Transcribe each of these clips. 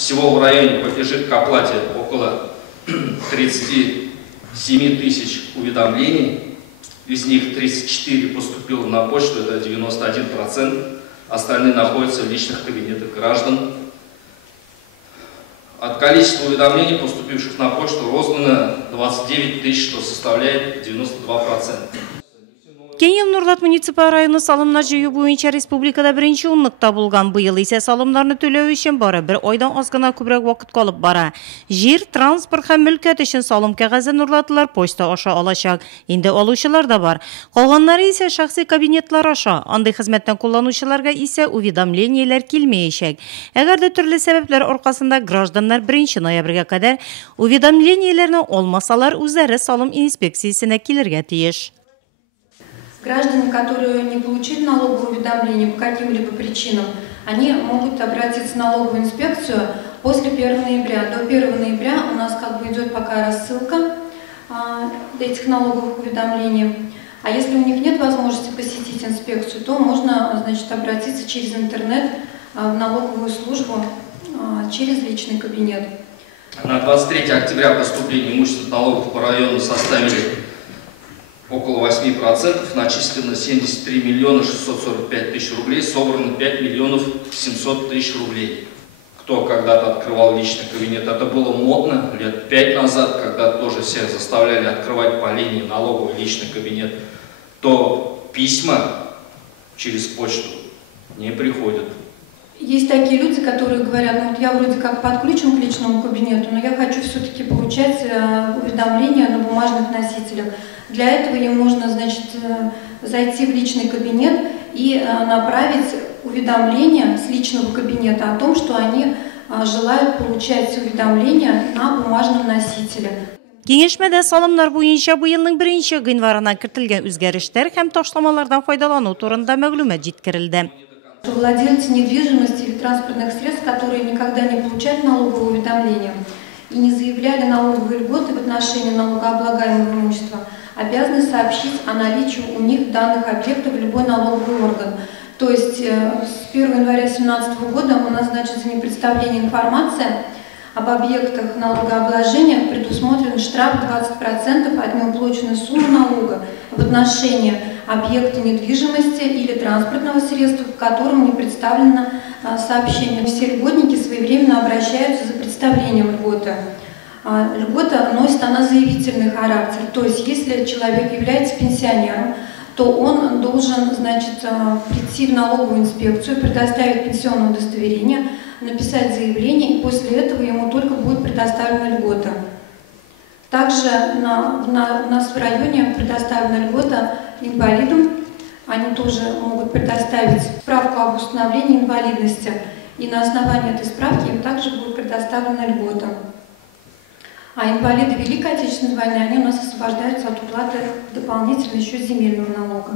Всего в районе подлежит к оплате около 37 тысяч уведомлений. Из них 34 поступило на почту, это 91%. Остальные находятся в личных кабинетах граждан. От количества уведомлений, поступивших на почту, роздано 29 тысяч, что составляет 92%. Кенен Нурлат муниципаль районы салымна жүйі бойынша республикада бірінші ұннықта болған. Бұйыл есе салымларны төлеу үшін бары бір ойдан азғана көбірек вақыт қалып бара. Жер, транспорт һәм мүлкет үшін салым кәғазы Нурлатылар почта аша алашак. Енді алушылар да бар. Қалғанлары ise шахси кабинетлар аша. Андай хезмәттен кулланучыларга ise уведомлениелер килмәячәк. Әгәр дә төрле сәбәпләр аркасында гражданнар 1 ноябрьгә кадәр уведомлениеләрне алмасалар, үзләре салым инспекциясенә килергә тиеш. Граждане, которые не получили налоговое уведомление по каким-либо причинам, они могут обратиться в налоговую инспекцию после 1 ноября. До 1 ноября у нас идет пока рассылка этих налоговых уведомлений. А если у них нет возможности посетить инспекцию, то можно, обратиться через интернет в налоговую службу через личный кабинет. На 23 октября поступления имущественных налогов по району составили около 8%, начислено 73 миллиона 645 тысяч рублей, собрано 5 миллионов 700 тысяч рублей. Кто когда-то открывал личный кабинет, это было модно лет 5 назад, когда тоже всех заставляли открывать по линии налоговый личный кабинет, то письма через почту не приходят. Есть такие люди, которые говорят, ну вот я вроде как подключен к личному кабинету, но я хочу все-таки получать уведомления на бумажных носителях. Для этого им нужно, зайти в личный кабинет и направить уведомление с личного кабинета о том, что они желают получать уведомления на бумажном носителе. Кеңешмәдә салымнар буенча быелның 1 гыйнварына кертелгән үзгәрешләр һәм ташламалардан файдалану турында мәгълүмат җиткерелде. Владельцы недвижимости или транспортных средств, которые никогда не получали налоговое уведомление и не заявляли налоговые льготы в отношении налогооблагаемого имущества, обязаны сообщить о наличии у них данных объектов в любой налоговый орган. То есть с 1 января 2017 года у нас, за непредставление информации об объектах налогообложения предусмотрен штраф 20% от неуплаченной суммы налога в отношении объекта недвижимости или транспортного средства, в котором не представлено сообщение. Все льготники своевременно обращаются за представлением льготы. Льгота носит заявительный характер, то есть если человек является пенсионером, то он должен, прийти в налоговую инспекцию, предоставить пенсионное удостоверение, написать заявление, и после этого ему только будет предоставлена льгота. Также у нас в районе предоставлена льгота инвалидам. Они тоже могут предоставить справку об установлении инвалидности, и на основании этой справки им также будет предоставлена льгота. А инвалиды Великой Отечественной войны, они у нас освобождаются от уплаты дополнительно еще земельного налога.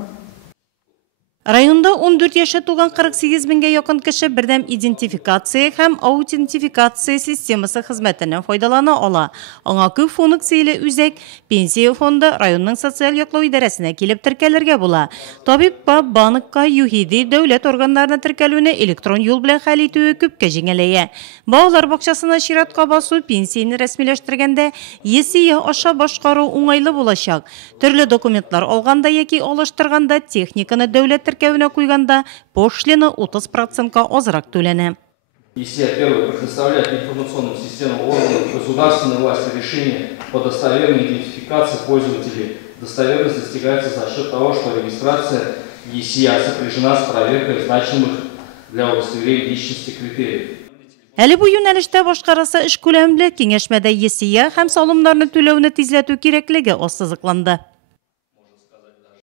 Районда 14 яшы туган 48 меңгә якын кеше бердәм идентификация һәм аутентификация системасы хезмәтеннән файдалана ала. Аңа күп функцияле үзәк пенсия фонды районның социаль яклау идарәсенә килеп теркәлергә була. Табиб банкка, ЮХИДИ дәүләт органнарына теркәлүне электрон юл белән хәл итүе күпкә җиңеләя. Балалар бакчасына чиратка басу пенсияне рәсмиләштергәндә ЕСИЯ аша башкару уңайлы булачак. Төрле документлар алганда яки алыштырганда техниканы дәүләт теркәвенә куйганда пошлина 30% азрак түләнә. ЕСИЯ первый предоставляет информационным системам органов государственной власти решение по достоверной идентификации пользователей. Достоверность достигается за счет того, что регистрация ЕСИЯ сопряжена с проверкой значимых для удостоверения личности критериев. Әле бу юнәлештә башкарасы эш күләмле киңәшмәдә ЕСИЯ һәм салымнарны түләүне тизләтү кирәклеге ассызыкланды.